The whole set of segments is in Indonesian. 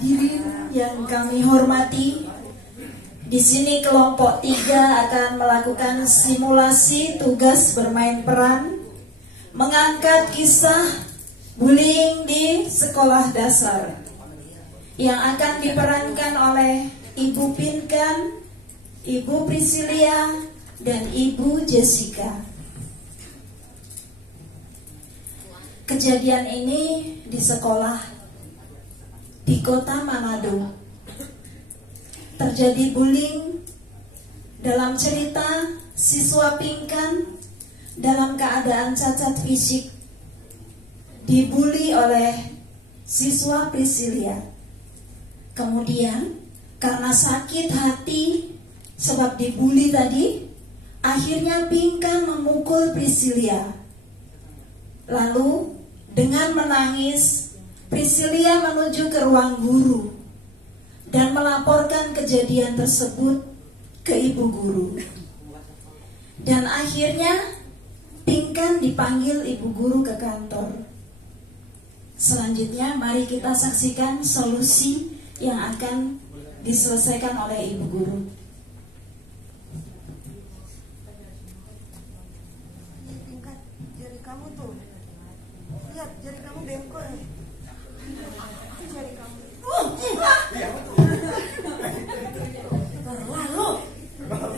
Hadirin yang kami hormati, di sini kelompok 3 akan melakukan simulasi tugas bermain peran mengangkat kisah bullying di sekolah dasar yang akan diperankan oleh Ibu Pinkan, Ibu Priscilia, dan Ibu Jessica. Kejadian ini di sekolah di kota Manado. Terjadi bullying. Dalam cerita, siswa Pinkan dalam keadaan cacat fisik dibully oleh siswa Priscilia. Kemudian karena sakit hati sebab dibully tadi, akhirnya Pinkan memukul Priscilia. Lalu dengan menangis, Priscilia menuju ke ruang guru dan melaporkan kejadian tersebut ke ibu guru. Dan akhirnya Pinkan dipanggil ibu guru ke kantor. Selanjutnya mari kita saksikan solusi yang akan diselesaikan oleh ibu guru. Pinkan, jari kamu tuh, lihat jari kamu bengkok nih. Jari kamu.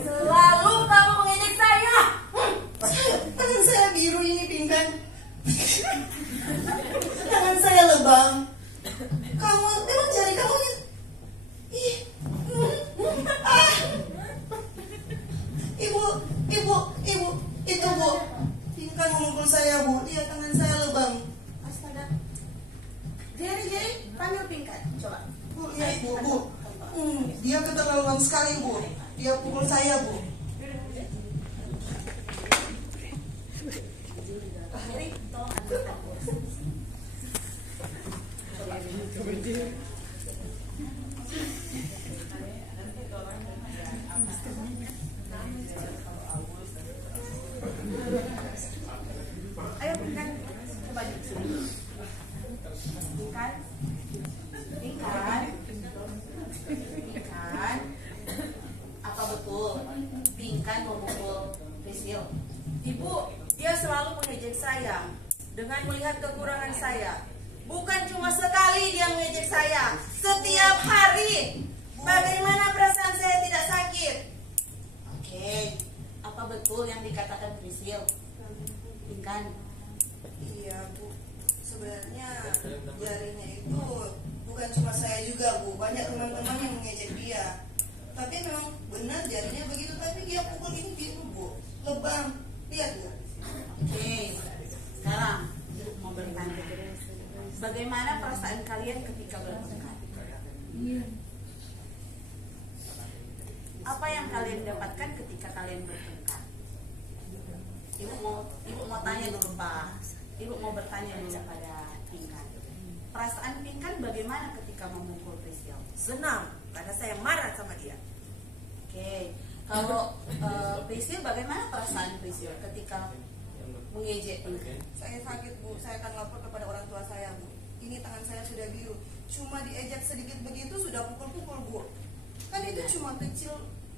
Selalu kamu mengejek saya. Tangan saya biru ini, Pinkan. Tangan saya lebam. Kamu, emang jari kamu ini. Ih. Ibu, itu Bu. Pinkan memukul saya, Bu. Lihat tangan saya lebam. Astaga. Jari, panggil Pinkan. Coba. Bu, lihat Bu. Dia keterlaluan sekali, Bu. Dia pukul saya, Bu. Jari, tolong ambil aku. Ayo Pinkan, coba di sini. Pinkan, apa betul Pinkan memukul Priscil? Ibu, dia selalu mengejek saya dengan melihat kekurangan saya. Bukan cuma sekali dia mengejek saya, setiap hari. Bagaimana perasaan saya tidak sakit? Oke, apa betul yang dikatakan Priscil? Pinkan. Iya, Bu. Sebenarnya jarinya itu bukan cuma saya juga, Bu. Banyak teman-teman yang mengejek dia. Tapi memang benar jarinya begitu. Tapi dia pukul ini biru, Bu. Lebam. Lihat, Bu. Oke, sekarang mau bertanya. Bagaimana perasaan kalian ketika bertengkar? Apa yang kalian dapatkan ketika kalian bertengkar? Ibu mau tanya dulu, Pak. Ibu mau bertanya dulu pada Pinkan. Perasaan Pinkan bagaimana ketika memukul Priscil? Senang, karena saya marah sama dia. Oke, kalau Priscil, bagaimana perasaan Priscil ketika mengejek Pinkan? Saya sakit, Bu. Saya akan lapor kepada orang tua saya, Bu. Ini tangan saya sudah biru. Cuma diejek sedikit begitu sudah pukul-pukul, Bu. Kan itu cuma kecil,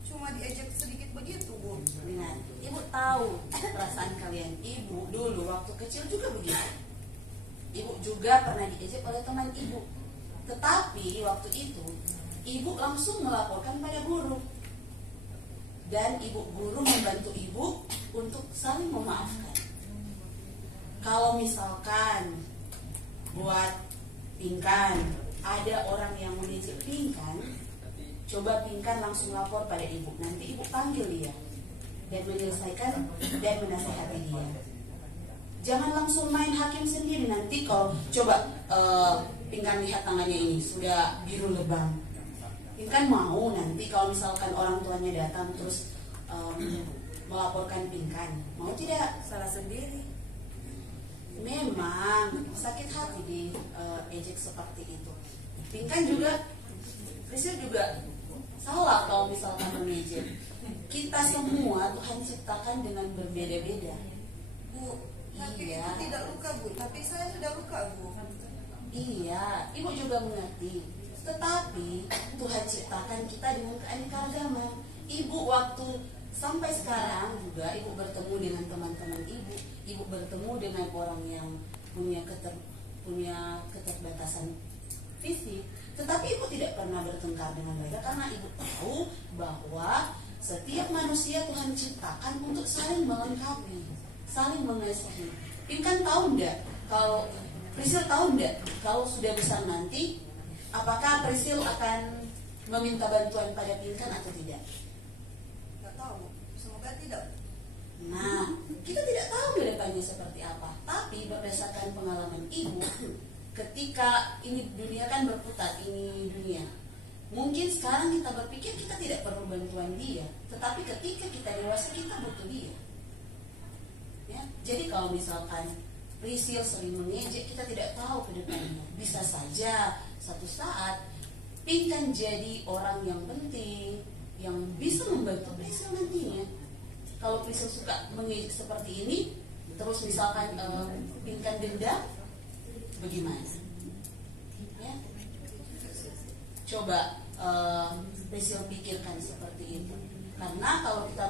cuma diejek sedikit begitu, Bu. Dengan ibu tahu perasaan kalian. Ibu dulu waktu kecil juga begitu. Ibu juga pernah diejek oleh teman ibu. Tetapi waktu itu ibu langsung melaporkan pada guru. Dan ibu guru membantu ibu untuk saling memaafkan. Kalau misalkan buat Pinkan ada orang yang mengejek Pinkan, coba Pinkan langsung lapor pada ibu. Nanti ibu panggil dia dan menyelesaikan dan menasihati dia. Jangan langsung main hakim sendiri. Nanti kalau coba Pinkan lihat tangannya ini sudah biru lebam, Pinkan mau nanti kalau misalkan orang tuanya datang terus melaporkan Pinkan, mau tidak? Salah sendiri. Memang sakit hati di ejek seperti itu. Pinkan juga, Priscil juga salah kalau misalkan mengejek. Kita semua Tuhan ciptakan dengan berbeda-beda. Bu, tapi Iya. itu tidak luka, Bu. Tapi saya sudah luka, Bu. Iya, ibu juga mengerti. Tetapi Tuhan ciptakan kita dengan keanekaragaman. Ibu waktu sampai sekarang juga ibu bertemu dengan teman-teman ibu bertemu dengan orang yang punya keterbatasan fisik, tetapi ibu tidak pernah bertengkar dengan mereka karena ibu tahu bahwa setiap manusia Tuhan ciptakan untuk saling melengkapi, saling mengasihi. Pinkan tahu enggak kalau Prisil tahu enggak kalau sudah besar nanti apakah Prisil akan meminta bantuan pada Pinkan atau tidak? Nggak tahu, semoga tidak. Nah, kita tidak tahu ke depannya seperti apa. Tapi berdasarkan pengalaman ibu, ketika ini dunia kan berputar, ini dunia. Mungkin sekarang kita berpikir kita tidak perlu bantuan dia, tetapi ketika kita dewasa kita butuh dia. Ya, jadi kalau misalkan Prisil sering mengejek, kita tidak tahu ke depannya. Bisa saja satu saat Pinkan jadi orang yang penting, yang bisa membantu Prisil nantinya. Kalau Prisil suka mengejek seperti ini, terus misalkan Pinkan dendam, bagaimana? Ya? Coba Prisil pikirkan seperti itu. Karena kalau kita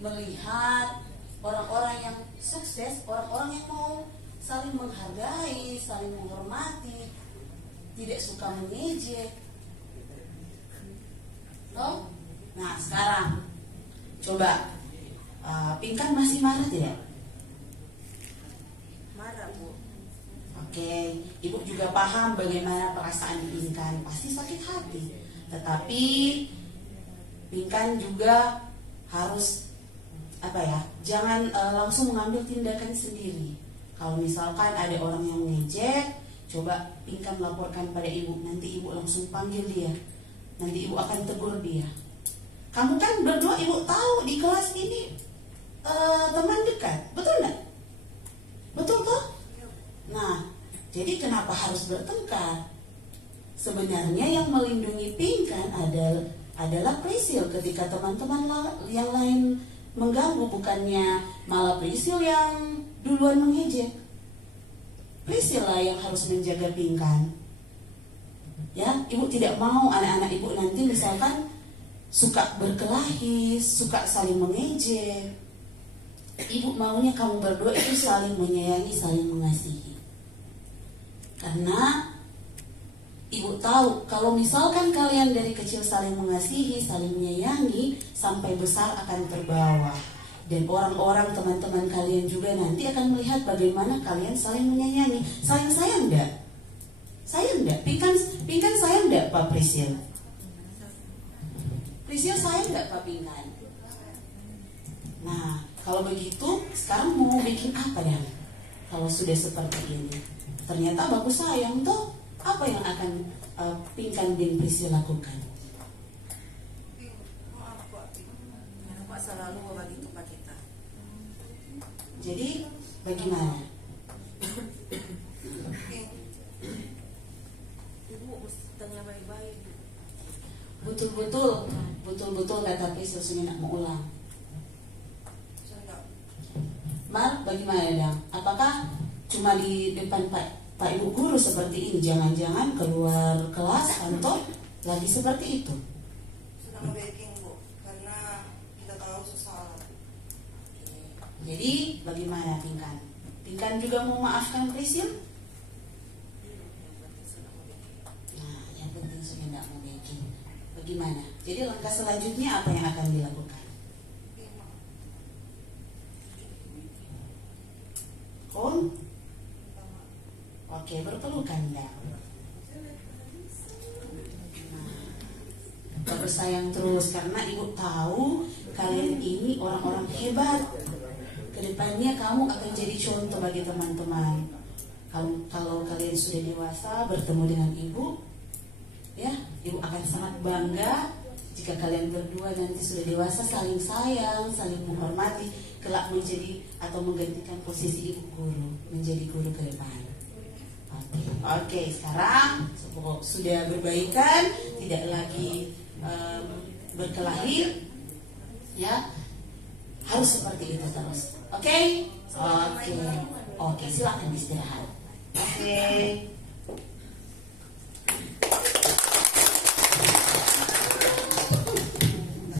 melihat orang-orang yang sukses, orang-orang yang mau saling menghargai, saling menghormati, tidak suka mengejek. Oh? Nah sekarang coba Pinkan masih marah tidak? Marah, Bu. Oke, ibu juga paham bagaimana perasaan Pinkan, pasti sakit hati. Tetapi Pinkan juga harus jangan langsung mengambil tindakan sendiri. Kalau misalkan ada orang yang mengejek, coba Pinkan laporkan pada ibu. Nanti ibu langsung panggil dia. Nanti ibu akan tegur dia. Kamu kan berdua ibu tahu di kelas ini teman dekat, betul nggak? Betul toh? Nah, jadi kenapa harus bertengkar? Sebenarnya yang melindungi Pinkan adalah Prisil ketika teman-teman yang lain mengganggu, bukannya malah Prisil yang duluan mengejek. Prisil lah yang harus menjaga Pinkan. Ya, ibu tidak mau anak-anak ibu nanti misalkan suka berkelahi, suka saling mengejek. Ibu maunya kamu berdua itu saling menyayangi, saling mengasihi. Karena ibu tahu kalau misalkan kalian dari kecil saling mengasihi, saling menyayangi, sampai besar akan terbawa. Dan orang-orang teman-teman kalian juga nanti akan melihat bagaimana kalian saling menyayangi. Saling sayang enggak? Sayang enggak? Pinkan sayang enggak Pak Prisil? Prisil sayang enggak Pak Pinkan? Nah, kalau begitu sekarang mau bikin apa ya? Kalau sudah seperti ini, ternyata bagus sayang tuh. Apa yang akan Pinkan dan Prisil lakukan? Maaf Pak. Pak selalu begitu Pak kita. Jadi bagaimana? Ibu mesti tanya baik-baik. Betul-betul kata Prisil sudah nak mau ulang. Mar, bagaimana Dang? Apakah cuma di depan Pak Ibu Guru seperti ini? Jangan-jangan keluar kelas kantor lagi seperti itu? Sudah nge-backing Bu, karena kita tahu susah. Jadi bagaimana Pinkan? Pinkan juga mau maafkan Prisil? Nah, yang penting sudah tidak mau baking. Bagaimana? Jadi langkah selanjutnya apa yang akan dilakukan? Oke, berpelukan ya. Bersayang terus karena ibu tahu kalian ini orang-orang hebat. Kedepannya kamu akan jadi contoh bagi teman-teman. Kalau kalian sudah dewasa bertemu dengan ibu, ya, ibu akan sangat bangga jika kalian berdua nanti sudah dewasa saling sayang, saling menghormati, kelak menjadi atau menggantikan posisi ibu guru, menjadi guru ke depan. Oke, sekarang sudah berbaikan, tidak lagi berkelahi, ya, harus seperti itu terus. Oke, silakan istirahat. Oke.